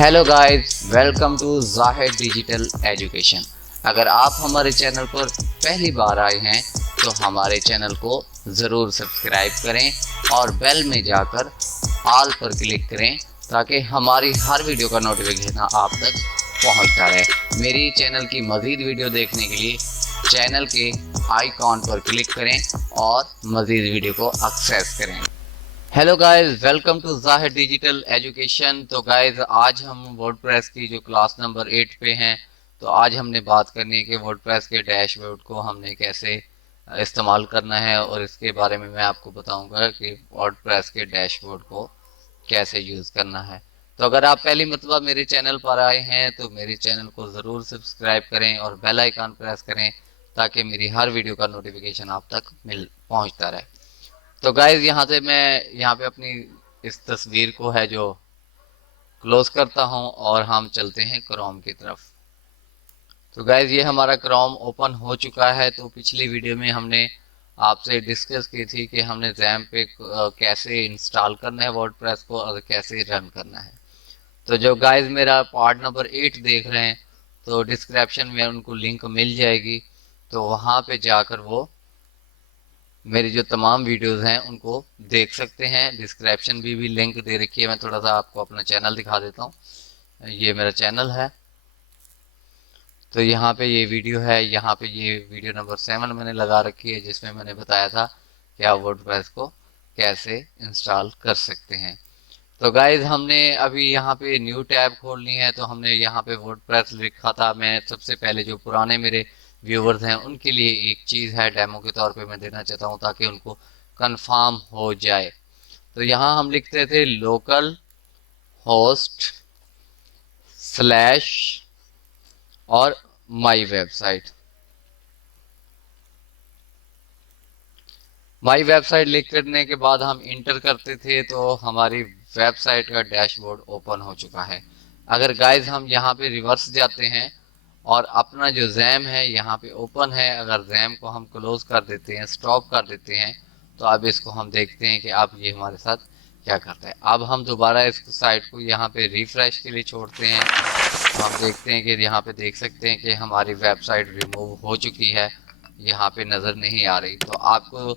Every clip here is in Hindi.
Hello guys, welcome to Zahid digital education. अगर आप हमारे चैनल पर पहली बार आए हैं तो हमारे चैनल को ज़रूर सब्सक्राइब करें और बेल में जाकर ऑल पर क्लिक करें ताकि हमारी हर वीडियो का नोटिफिकेशन आप तक पहुंचता रहे। मेरी चैनल की मज़ीद वीडियो देखने के लिए चैनल के आइकॉन पर क्लिक करें और मज़ीद वीडियो को एक्सेस करें। Hello guys, welcome to Zahid digital education. तो गाइस, आज हम वर्डप्रेस की जो क्लास नंबर 8 पे हैं, तो आज हमने बात करनी है कि वर्डप्रेस के डैशबोर्ड को हमने कैसे इस्तेमाल करना है और इसके बारे में मैं आपको बताऊंगा कि वर्डप्रेस के डैशबोर्ड को कैसे यूज़ करना है। तो अगर आप पहली मरतबा मेरे चैनल पर आए हैं तो मेरे चैनल को ज़रूर सब्सक्राइब करें और बेल आइकन प्रेस करें ताकि मेरी हर वीडियो का नोटिफिकेशन आप तक पहुँचता रहे। तो गाइज, यहाँ से मैं यहाँ पे अपनी इस तस्वीर को है जो क्लोज करता हूँ और हम चलते हैं क्रोम की तरफ। तो गाइज, ये हमारा क्रोम ओपन हो चुका है। तो पिछली वीडियो में हमने आपसे डिस्कस की थी कि हमने रैम पे कैसे इंस्टॉल करना है वर्डप्रेस को और कैसे रन करना है। तो जो गाइज मेरा पार्ट नंबर 8 देख रहे हैं तो डिस्क्रिप्शन में उनको लिंक मिल जाएगी, तो वहाँ पे जाकर वो मेरी जो तमाम वीडियोस हैं उनको देख सकते हैं। डिस्क्रिप्शन भी लिंक दे रखी है। मैं थोड़ा सा आपको अपना चैनल दिखा देता हूँ। ये मेरा चैनल है, तो यहाँ पे ये वीडियो है। यहाँ पे ये वीडियो नंबर 7 मैंने लगा रखी है जिसमें मैंने बताया था कि आप वर्डप्रेस को कैसे इंस्टॉल कर सकते हैं। तो गाइज, हमने अभी यहाँ पे न्यू टैब खोलनी है, तो हमने यहाँ पे वर्डप्रेस लिखा था। मैं सबसे पहले जो पुराने मेरे व्यूवर्स हैं उनके लिए एक चीज़ है डेमो के तौर पे मैं देना चाहता हूँ ताकि उनको कंफर्म हो जाए। तो यहाँ हम लिखते थे लोकल होस्ट स्लैश और माई वेबसाइट। माई वेबसाइट लिख करने के बाद हम इंटर करते थे तो हमारी वेबसाइट का डैशबोर्ड ओपन हो चुका है। अगर गाइज हम यहाँ पे रिवर्स जाते हैं और अपना जो जैम है यहाँ पे ओपन है, अगर जैम को हम क्लोज कर देते हैं, स्टॉप कर देते हैं, तो अब इसको हम देखते हैं कि अब ये हमारे साथ क्या करता है। अब हम दोबारा इस साइट को यहाँ पे रिफ्रेश के लिए छोड़ते हैं, तो हम देखते हैं कि यहाँ पे देख सकते हैं कि हमारी वेबसाइट रिमूव हो चुकी है, यहाँ पे नज़र नहीं आ रही। तो आपको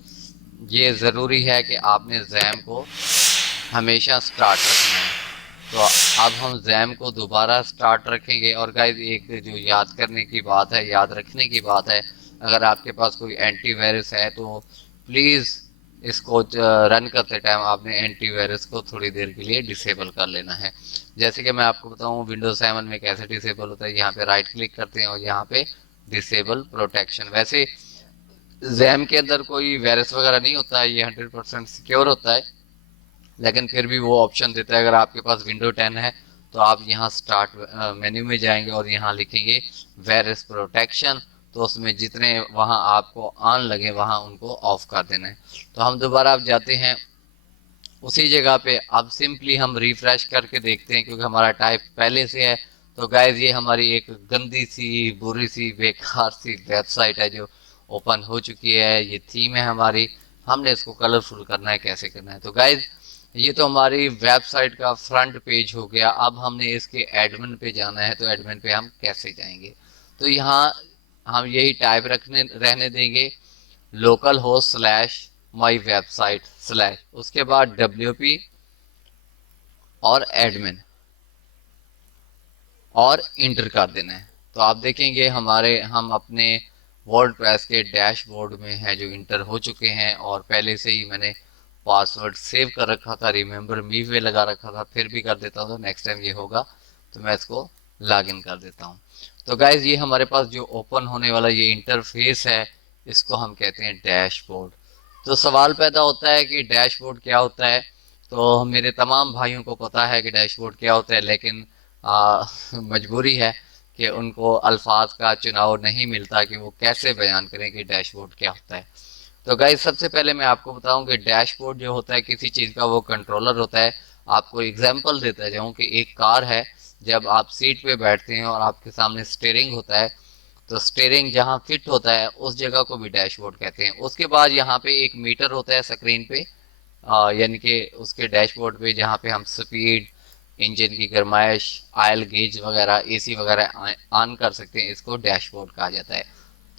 ये ज़रूरी है कि आपने जैम को हमेशा स्टार्ट रखना है। तो अब हम जैम को दोबारा स्टार्ट रखेंगे। और गाइज, एक जो याद करने की बात है, याद रखने की बात है, अगर आपके पास कोई एंटीवायरस है तो प्लीज़ इसको रन करते टाइम आपने एंटीवायरस को थोड़ी देर के लिए डिसेबल कर लेना है। जैसे कि मैं आपको बताऊं विंडोज 7 में कैसे डिसेबल होता है। यहाँ पे राइट क्लिक करते हैं और यहाँ पे डिसेबल प्रोटेक्शन। वैसे जैम के अंदर कोई वायरस वगैरह नहीं होता है, ये 100% सिक्योर होता है, लेकिन फिर भी वो ऑप्शन देता है। अगर आपके पास विंडो 10 है तो आप यहाँ स्टार्ट मेन्यू में जाएंगे और यहाँ लिखेंगे वायरस प्रोटेक्शन, तो उसमें जितने वहाँ आपको ऑन लगे वहाँ उनको ऑफ कर देना है। तो हम दोबारा अब जाते हैं उसी जगह पे। अब सिंपली हम रिफ्रेश करके देखते हैं क्योंकि हमारा टाइप पहले से है। तो गाइज, ये हमारी एक गंदी सी, बुरी सी, बेकार सी वेबसाइट है जो ओपन हो चुकी है। ये थीम है हमारी, हमने इसको कलरफुल करना है। कैसे करना है? तो गाइज, ये तो हमारी वेबसाइट का फ्रंट पेज हो गया। अब हमने इसके एडमिन पे जाना है, तो एडमिन पे हम कैसे जाएंगे? तो यहाँ हम यही टाइप रहने देंगे, local host slash my website slash, उसके बाद WP और एडमिन और इंटर कर देना है। तो आप देखेंगे हम अपने वर्डप्रेस के डैशबोर्ड में है जो इंटर हो चुके हैं। और पहले से ही मैंने पासवर्ड सेव कर रखा था, रिमेंबर मी पे लगा रखा था, फिर भी कर देता हूँ। तो नेक्स्ट टाइम ये होगा तो मैं इसको लॉगिन कर देता हूँ। तो गाइज, ये हमारे पास जो ओपन होने वाला ये इंटरफेस है, इसको हम कहते हैं डैशबोर्ड। तो सवाल पैदा होता है कि डैशबोर्ड क्या होता है। तो मेरे तमाम भाइयों को पता है कि डैशबोर्ड क्या होता है, लेकिन मजबूरी है कि उनको अल्फाज का चुनाव नहीं मिलता कि वो कैसे बयान करें कि डैशबोर्ड क्या होता है। तो गाइस, सबसे पहले मैं आपको बताऊं कि डैशबोर्ड जो होता है किसी चीज़ का वो कंट्रोलर होता है। आपको एग्जांपल देता जाऊं कि एक कार है, जब आप सीट पे बैठते हैं और आपके सामने स्टीयरिंग होता है, तो स्टीयरिंग जहां फिट होता है उस जगह को भी डैशबोर्ड कहते हैं। उसके बाद यहाँ पे एक मीटर होता है स्क्रीन पे, यानी कि उसके डैशबोर्ड पे, जहाँ पे हम स्पीड, इंजन की गर्माइश, ऑयल गेज वगैरह, एसी वगैरह ऑन कर सकते हैं। इसको डैशबोर्ड कहा जाता है।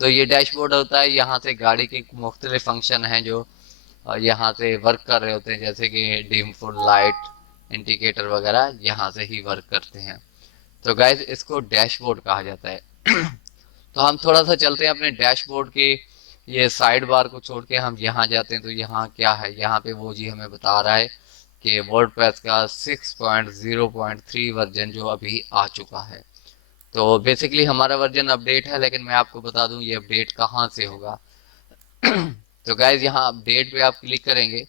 तो ये डैशबोर्ड होता है, यहाँ से गाड़ी के मुख्तलिफ फंक्शन हैं जो यहाँ से वर्क कर रहे होते हैं, जैसे कि डिम फुल लाइट, इंडिकेटर वगैरह यहाँ से ही वर्क करते हैं। तो गाइज इसको डैशबोर्ड कहा जाता है। तो हम थोड़ा सा चलते हैं अपने डैशबोर्ड के ये साइड बार को छोड़ के हम यहाँ जाते हैं। तो यहाँ क्या है, यहाँ पे वो जी हमें बता रहा है कि वर्डप्रेस का 6.0.3 वर्जन जो अभी आ चुका है। तो बेसिकली हमारा वर्जन अपडेट है, लेकिन मैं आपको बता दूं ये अपडेट कहाँ से होगा। तो गाइज यहाँ अपडेट पे आप क्लिक करेंगे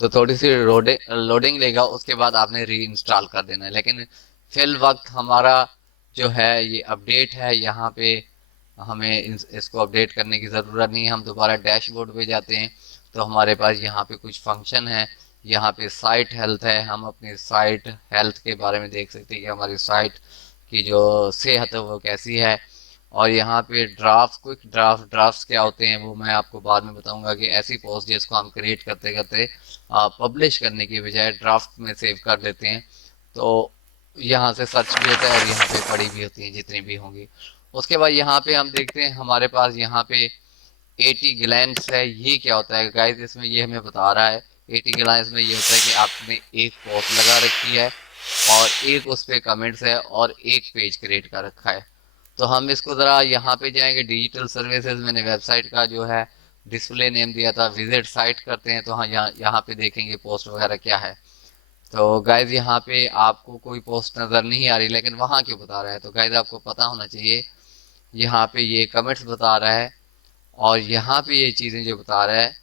तो थोड़ी सी लोडिंग लेगा, उसके बाद आपने री इंस्टॉल कर देना है। लेकिन फिल वक्त हमारा जो है ये अपडेट है, यहाँ पे हमें इसको अपडेट करने की ज़रूरत नहीं है। हम दोबारा डैशबोर्ड पे जाते हैं तो हमारे पास यहाँ पे कुछ फंक्शन है। यहाँ पे साइट हेल्थ है, हम अपनी साइट हेल्थ के बारे में देख सकते हैं कि हमारी साइट की जो सेहत है वो कैसी है। और यहाँ पे ड्राफ्ट, क्विक ड्राफ्ट्स क्या होते हैं वो मैं आपको बाद में बताऊंगा कि ऐसी पोस्ट जिसको हम क्रिएट करते करते पब्लिश करने की बजाय ड्राफ्ट में सेव कर देते हैं, तो यहाँ से सर्च भी होता है और यहाँ पे पड़ी भी होती हैं जितनी भी होंगी। उसके बाद यहाँ पे हम देखते हैं हमारे पास यहाँ पे 80 ग्लैंस है। ये क्या होता है गाइस, इसमें ये हमें बता रहा है 80 ग्लैंस में ये होता है कि आपने एक पोस्ट लगा रखी है और एक उस पर कमेंट्स है और एक पेज क्रिएट कर रखा है। तो हम इसको ज़रा यहाँ पे जाएंगे, डिजिटल सर्विसेज, मैंने वेबसाइट का जो है डिस्प्ले नेम दिया था, विजिट साइट करते हैं। तो हाँ यहाँ पे देखेंगे पोस्ट वगैरह क्या है। तो गाइज यहाँ पे आपको कोई पोस्ट नज़र नहीं आ रही, लेकिन वहाँ क्यों बता रहा है, तो गाइज आपको पता होना चाहिए। यहाँ पे ये कमेंट्स बता रहा है और यहाँ पे ये चीज़ें जो बता रहा है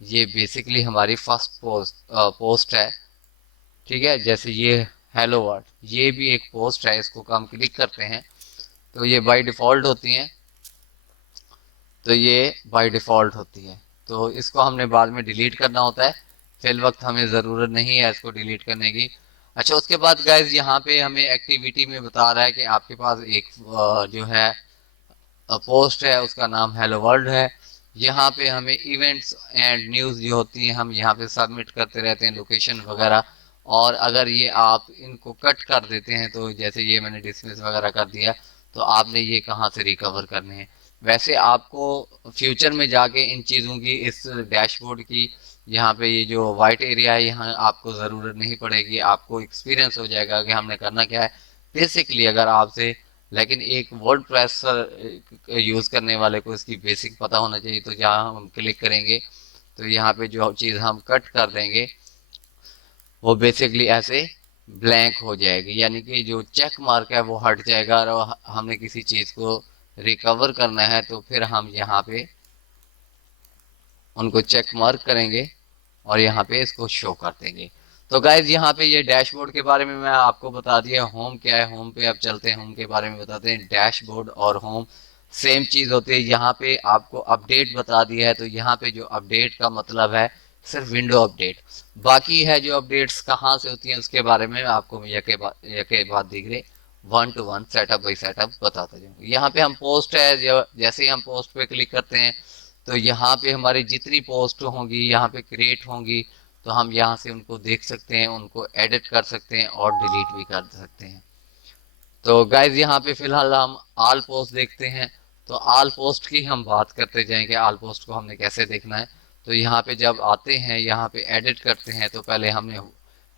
ये बेसिकली हमारी फर्स्ट पोस्ट है। ठीक है, जैसे ये हेलो वर्ल्ड, ये भी एक पोस्ट है। इसको हम क्लिक करते हैं तो ये बाय डिफ़ॉल्ट होती हैं। तो ये बाय डिफ़ॉल्ट होती है, तो इसको हमने बाद में डिलीट करना होता है। फिल वक्त हमें ज़रूरत नहीं है इसको डिलीट करने की। अच्छा, उसके बाद गाइज यहाँ पे हमें एक्टिविटी में बता रहा है कि आपके पास एक जो है पोस्ट है, उसका नाम हेलो वर्ल्ड है। यहाँ पे हमें इवेंट्स एंड न्यूज़ जो होती हैं हम यहाँ पे सबमिट करते रहते हैं, लोकेशन वगैरह। और अगर ये आप इनको कट कर देते हैं, तो जैसे ये मैंने डिसमिस वगैरह कर दिया, तो आपने ये कहाँ से रिकवर करने हैं। वैसे आपको फ्यूचर में जाके इन चीज़ों की, इस डैशबोर्ड की, यहाँ पे ये जो वाइट एरिया है यहाँ आपको ज़रूरत नहीं पड़ेगी। आपको एक्सपीरियंस हो जाएगा कि हमने करना क्या है बेसिकली अगर आपसे। लेकिन एक वर्ड प्रेस यूज़ करने वाले को इसकी बेसिक पता होना चाहिए। तो जहाँ हम क्लिक करेंगे तो यहाँ पे जो चीज़ हम कट कर देंगे वो बेसिकली ऐसे ब्लैंक हो जाएगी, यानी कि जो चेक मार्क है वो हट जाएगा। और हमने किसी चीज़ को रिकवर करना है तो फिर हम यहाँ पे उनको चेक मार्क करेंगे और यहाँ पे इसको शो कर देंगे। तो गाइज यहाँ पे ये डैशबोर्ड के बारे में मैं आपको बता दिया। होम क्या है, होम पे अब चलते हैं, होम के बारे में बताते हैं। डैशबोर्ड और होम सेम चीज़ होती है। यहाँ पे आपको अपडेट बता दिया है, तो यहाँ पे जो अपडेट का मतलब है सिर्फ विंडो अपडेट। बाकी है जो अपडेट्स कहाँ से होती हैं उसके बारे में आपको यके बाद दिख 1-to-1 सेटअप बाई सेटअप बताता जाऊँ। यहाँ पे हम पोस्ट है, जैसे ही हम पोस्ट पे क्लिक करते हैं तो यहाँ पे हमारी जितनी पोस्ट होंगी यहाँ पे क्रिएट होंगी, तो हम यहाँ से उनको देख सकते हैं, उनको एडिट कर सकते हैं और डिलीट भी कर सकते हैं। तो गाइज यहाँ पे फिलहाल हम आल पोस्ट देखते हैं। तो आल पोस्ट की हम बात करते जाएंगे, आल पोस्ट को हमने कैसे देखना है। तो यहाँ पे जब आते हैं, यहाँ पे एडिट करते हैं, तो पहले हमने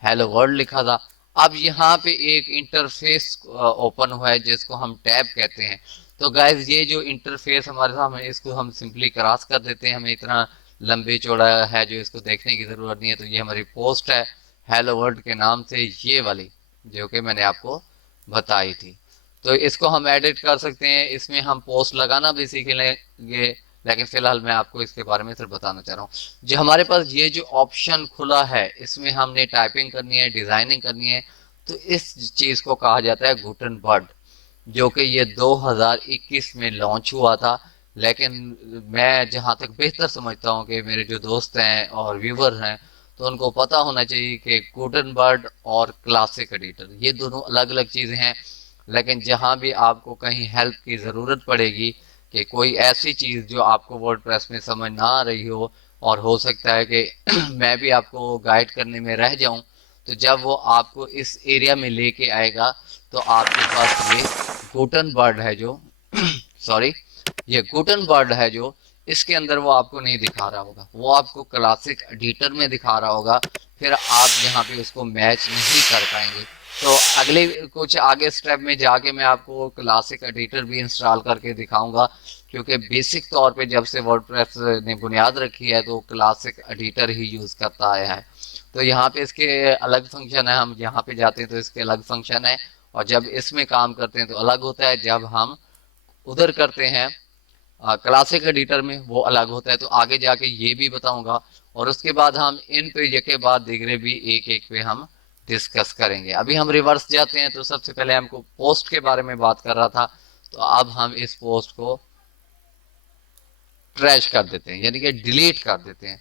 हेलो वर्ल्ड लिखा था। अब यहाँ पे एक इंटरफेस ओपन हुआ है जिसको हम टैब कहते हैं। तो गाइज ये जो इंटरफेस हमारे सामने, इसको हम सिंपली क्रॉस कर देते हैं। हमें इतना लंबे चौड़ा है जो इसको देखने की ज़रूरत नहीं है। तो ये हमारी पोस्ट है हेलो वर्ल्ड के नाम से, ये वाली जो कि मैंने आपको बताई थी। तो इसको हम एडिट कर सकते हैं, इसमें हम पोस्ट लगाना भी सीख लेंगे। लेकिन फिलहाल मैं आपको इसके बारे में सिर्फ बताना चाह रहा हूँ। जो हमारे पास ये जो ऑप्शन खुला है, इसमें हमने टाइपिंग करनी है, डिज़ाइनिंग करनी है। तो इस चीज़ को कहा जाता है गुटनबर्ड, जो कि ये 2021 में लॉन्च हुआ था। लेकिन मैं जहाँ तक बेहतर समझता हूँ कि मेरे जो दोस्त हैं और व्यूवर हैं, तो उनको पता होना चाहिए कि गुटनबर्ड और क्लासिक एडिटर ये दोनों अलग अलग चीज़ें हैं। लेकिन जहाँ भी आपको कहीं हेल्प की ज़रूरत पड़ेगी कि कोई ऐसी चीज़ जो आपको वर्डप्रेस में समझ ना आ रही हो, और हो सकता है कि मैं भी आपको गाइड करने में रह जाऊं, तो जब वो आपको इस एरिया में लेके आएगा तो आपके पास ये गुटनबर्ग है जो सॉरी ये गुटनबर्ग है जो इसके अंदर वो आपको नहीं दिखा रहा होगा, वो आपको क्लासिक एडिटर में दिखा रहा होगा, फिर आप यहाँ पे उसको मैच नहीं कर पाएंगे। तो अगले कुछ आगे स्टेप में जाके मैं आपको क्लासिक एडिटर भी इंस्टॉल करके दिखाऊंगा, क्योंकि बेसिक तौर पे जब से वर्डप्रेस ने बुनियाद रखी है तो क्लासिक एडिटर ही यूज़ करता आया है। तो यहाँ पे इसके अलग फंक्शन है, हम यहाँ पे जाते हैं तो इसके अलग फंक्शन है, और जब इसमें काम करते हैं तो अलग होता है, जब हम उधर करते हैं क्लासिक एडिटर में वो अलग होता है। तो आगे जाके ये भी बताऊंगा, और उसके बाद हम इन पे के बाद दिगरे भी एक एक पे हम डिस्कस करेंगे। अभी हम रिवर्स जाते हैं, तो सबसे पहले हमको पोस्ट के बारे में बात कर रहा था, तो अब हम इस पोस्ट को ट्रैश कर देते हैं, यानी कि डिलीट कर देते हैं।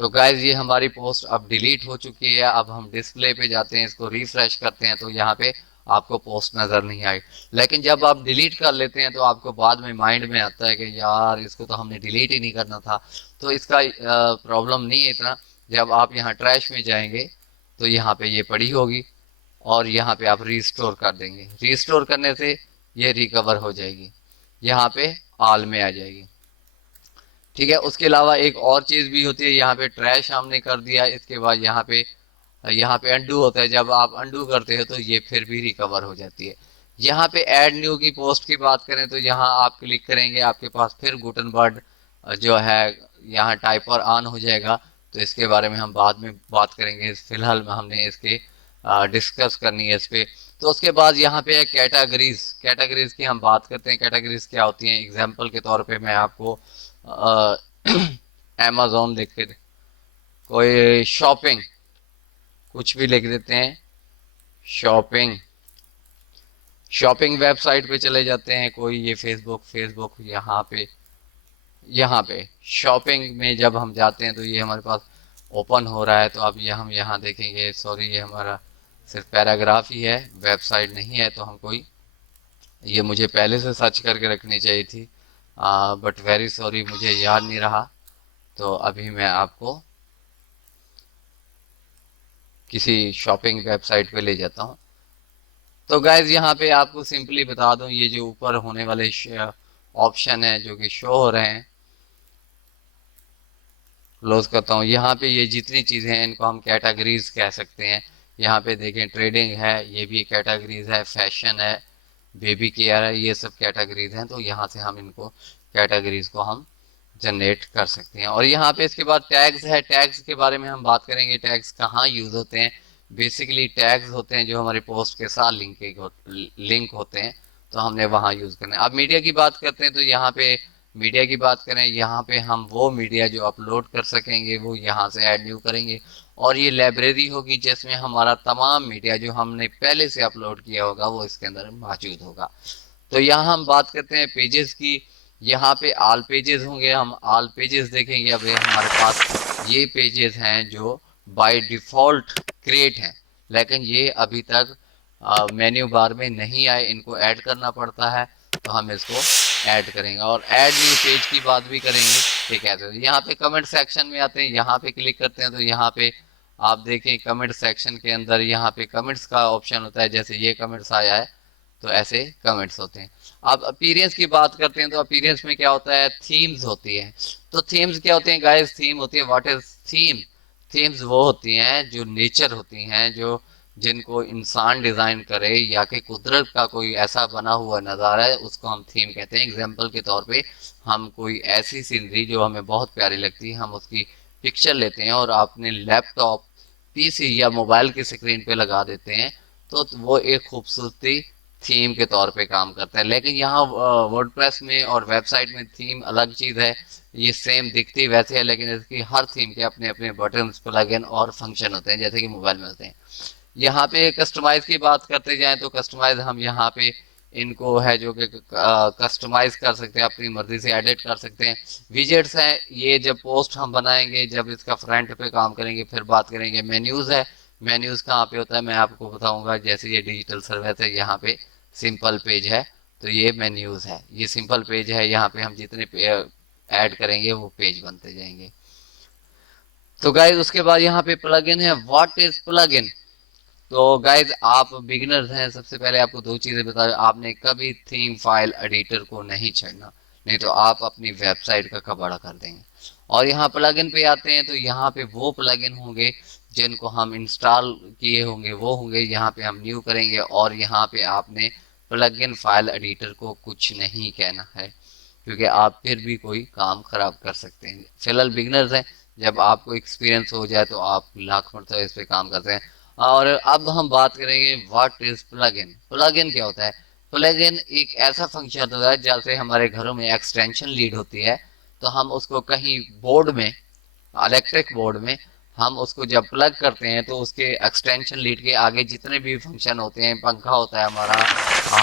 तो गाइज ये हमारी पोस्ट अब डिलीट हो चुकी है। अब हम डिस्प्ले पे जाते हैं, इसको रिफ्रेश करते हैं, तो यहाँ पे आपको पोस्ट नजर नहीं आई। लेकिन जब आप डिलीट कर लेते हैं तो आपको बाद में माइंड में आता है कि यार इसको तो हमने डिलीट ही नहीं करना था। तो इसका प्रॉब्लम नहीं है इतना। जब आप यहाँ ट्रैश में जाएंगे तो यहाँ पे ये पड़ी होगी, और यहाँ पे आप रिस्टोर कर देंगे। रिस्टोर करने से ये रिकवर हो जाएगी, यहाँ पे ऑल में आ जाएगी। ठीक है, उसके अलावा एक और चीज़ भी होती है, यहाँ पे ट्रैश हमने कर दिया, इसके बाद यहाँ पे अंडू होता है। जब आप अंडू करते हो तो ये फिर भी रिकवर हो जाती है। यहाँ पे ऐड न्यू की पोस्ट की बात करें तो यहाँ आप क्लिक करेंगे, आपके पास फिर गुटनबर्ग जो है यहाँ टाइपर ऑन हो जाएगा। तो इसके बारे में हम बाद में बात करेंगे, फिलहाल में हमने इसके डिस्कस करनी है इस पे। तो उसके बाद यहाँ पे है कैटेगरीज। कैटेगरीज की हम बात करते हैं, कैटेगरीज क्या होती हैं। एग्जाम्पल के तौर पे मैं आपको अमेजोन लिख के, कोई शॉपिंग कुछ भी लिख देते हैं, शॉपिंग। शॉपिंग वेबसाइट पे चले जाते हैं, कोई ये फेसबुक यहाँ पे शॉपिंग में जब हम जाते हैं तो ये हमारे पास ओपन हो रहा है। तो अब ये हम यहाँ देखेंगे, सॉरी ये हमारा सिर्फ पैराग्राफ ही है, वेबसाइट नहीं है। तो हम कोई, ये मुझे पहले से सर्च करके रखनी चाहिए थी, बट वेरी सॉरी मुझे याद नहीं रहा। तो अभी मैं आपको किसी शॉपिंग वेबसाइट पे ले जाता हूँ। तो गाइज यहाँ पे आपको सिंपली बता दूं, ये जो ऊपर होने वाले ऑप्शन है जो कि शो हो रहे हैं, क्लोज करता हूँ। यहाँ पे ये जितनी चीज़ें हैं इनको हम कैटेगरीज कह सकते हैं। यहाँ पे देखें ट्रेडिंग है, ये भी कैटेगरीज है, फैशन है, बेबी केयर है, ये सब कैटेगरीज हैं। तो यहाँ से हम इनको कैटेगरीज को हम जनरेट कर सकते हैं। और यहाँ पे इसके बाद टैग्स है, टैग्स के बारे में हम बात करेंगे, टैग्स कहाँ यूज होते हैं। बेसिकली टैग्स होते हैं जो हमारे पोस्ट के साथ लिंक होते हैं, तो हमने वहाँ यूज करना है। अब मीडिया की बात करते हैं, तो यहाँ पे मीडिया की बात करें, यहाँ पे हम वो मीडिया जो अपलोड कर सकेंगे वो यहाँ से ऐड न्यू करेंगे, और ये लाइब्रेरी होगी जिसमें हमारा तमाम मीडिया जो हमने पहले से अपलोड किया होगा वो इसके अंदर मौजूद होगा। तो यहाँ हम बात करते हैं पेजेस की। यहाँ पे ऑल पेजेस होंगे, हम ऑल पेजेस देखेंगे। अब ये हमारे पास ये पेजेस हैं जो बाय डिफ़ॉल्ट क्रिएट हैं, लेकिन ये अभी तक मेन्यू बार में नहीं आए, इनको ऐड करना पड़ता है। तो हम इसको ऐड करेंगे, और ऐड न्यू पेज की बात भी करेंगे। ठीक है, तो यहाँ पे कमेंट सेक्शन में आते हैं, यहाँ पे क्लिक करते हैं तो यहाँ पे आप देखें कमेंट सेक्शन के अंदर यहाँ पे कमेंट्स का ऑप्शन होता है। जैसे ये कमेंट्स आया है तो ऐसे कमेंट्स होते हैं। अब अपीयरेंस की बात करते हैं, तो अपीयरेंस में क्या होता है, थीम्स होती है। तो थीम्स क्या होते हैं गाइस, थीम होती है, व्हाट इज थीम। थीम्स वो होती हैं जो नेचर होती हैं, जो जिनको इंसान डिज़ाइन करे या कि कुदरत का कोई ऐसा बना हुआ नज़ारा है, उसको हम थीम कहते हैं। एग्जाम्पल के तौर पे हम कोई ऐसी सीनरी जो हमें बहुत प्यारी लगती है, हम उसकी पिक्चर लेते हैं और अपने लैपटॉप, पीसी या मोबाइल की स्क्रीन पे लगा देते हैं, तो वो एक खूबसूरती थीम के तौर पे काम करता है। लेकिन यहाँ वर्डप्रेस में और वेबसाइट में थीम अलग चीज़ है। ये सेम दिखती वैसे है, लेकिन इसकी हर थीम के अपने अपने बटन्स, प्लगइन और फंक्शन होते हैं, जैसे कि मोबाइल में होते हैं। यहाँ पे कस्टमाइज की बात करते जाएं तो कस्टमाइज हम यहाँ पे इनको है जो कि कस्टमाइज कर सकते हैं, अपनी मर्जी से एडिट कर सकते हैं। विजेट्स हैं, ये जब पोस्ट हम बनाएंगे, जब इसका फ्रंट पे काम करेंगे फिर बात करेंगे। मेन्यूज है, मेन्यूज कहाँ पे होता है मैं आपको बताऊंगा। जैसे ये डिजिटल सर्विस है, यहाँ पे सिंपल पेज है, तो ये मेन्यूज है, ये सिंपल पेज है। यहाँ पे हम जितने ऐड करेंगे वो पेज बनते जाएंगे। तो गाइज उसके बाद यहाँ पे प्लगइन है, व्हाट इज प्लगइन। तो गाइज आप बिगिनर्स हैं, सबसे पहले आपको दो चीज़ें बता, आपने कभी थीम फाइल एडिटर को नहीं छेड़ना, नहीं तो आप अपनी वेबसाइट का कबाड़ा कर देंगे। और यहाँ प्लगइन पे आते हैं तो यहाँ पे वो प्लगइन होंगे जिनको हम इंस्टॉल किए होंगे, वो होंगे, यहाँ पे हम न्यू करेंगे और यहाँ पे आपने प्लगइन फाइल एडिटर को कुछ नहीं कहना है, क्योंकि आप फिर भी कोई काम खराब कर सकते हैं। फिलहाल बिगनर्स हैं, जब आपको एक्सपीरियंस हो जाए तो आप लाख मरतबा इस पे काम करते हैं। और अब हम बात करेंगे व्हाट इज प्लगइन। प्लगइन क्या होता है? प्लगइन एक ऐसा फंक्शन होता है जैसे हमारे घरों में एक्सटेंशन लीड होती है, तो हम उसको कहीं बोर्ड में, इलेक्ट्रिक बोर्ड में हम उसको जब प्लग करते हैं तो उसके एक्सटेंशन लीड के आगे जितने भी फंक्शन होते हैं, पंखा होता है हमारा,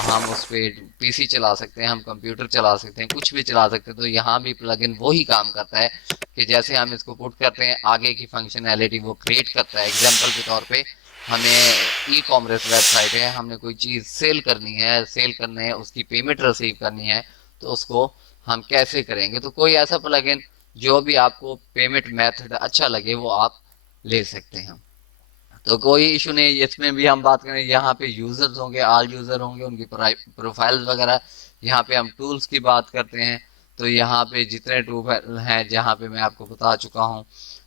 हम उस पर पीसी चला सकते हैं, हम कंप्यूटर चला सकते हैं, कुछ भी चला सकते हैं। तो यहाँ भी प्लगइन वही काम करता है कि जैसे हम इसको पुट करते हैं आगे की फंक्शनैलिटी वो क्रिएट करता है। एग्जाम्पल के तौर पे हमें ई कॉमर्स वेबसाइट है, हमने कोई चीज़ सेल करनी है, सेल करने है, उसकी पेमेंट रिसीव करनी है, तो उसको हम कैसे करेंगे? तो कोई ऐसा प्लगइन जो भी आपको पेमेंट मेथड अच्छा लगे वो आप ले सकते हैं, तो कोई इशू नहीं। इसमें भी हम बात करें, यहाँ पे यूजर्स होंगे, ऑल यूजर होंगे, उनकी प्रोफाइल्स वगैरह। यहाँ पे हम टूल्स की बात करते हैं, तो यहाँ पे जितने टूल हैं, जहाँ पे मैं आपको बता चुका हूँ,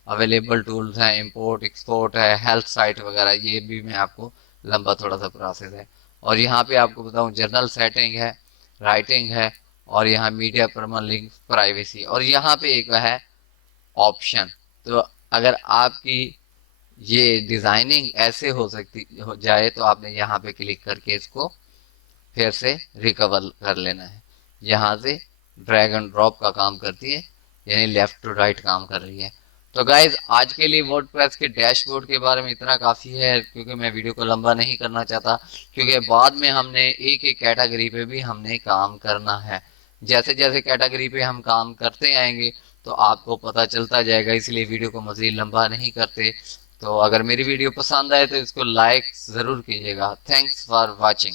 अवेलेबल टूल्स हैं, इंपोर्ट एक्सपोर्ट है, हेल्थ साइट वगैरह, ये भी मैं आपको लंबा थोड़ा सा प्रोसेस है। और यहाँ पे आपको बताऊँ जर्नल सेटिंग है, राइटिंग है, और यहाँ मीडिया परमालिंक प्राइवेसी, और यहाँ पे एक है ऑप्शन। तो अगर आपकी ये डिजाइनिंग ऐसे हो जाए तो आपने यहाँ पे क्लिक करके इसको फिर से रिकवर कर लेना है। यहाँ से ड्रैग एंड ड्रॉप का काम करती है, यानी लेफ्ट टू राइट काम कर रही है। तो गाइज आज के लिए वर्डप्रेस के डैशबोर्ड के बारे में इतना काफ़ी है, क्योंकि मैं वीडियो को लंबा नहीं करना चाहता, क्योंकि बाद में हमने एक एक कैटेगरी पे भी हमने काम करना है। जैसे जैसे कैटेगरी पे हम काम करते आएंगे तो आपको पता चलता जाएगा, इसलिए वीडियो को मज़ीद लंबा नहीं करते। तो अगर मेरी वीडियो पसंद आए तो इसको लाइक ज़रूर कीजिएगा। Thanks for watching.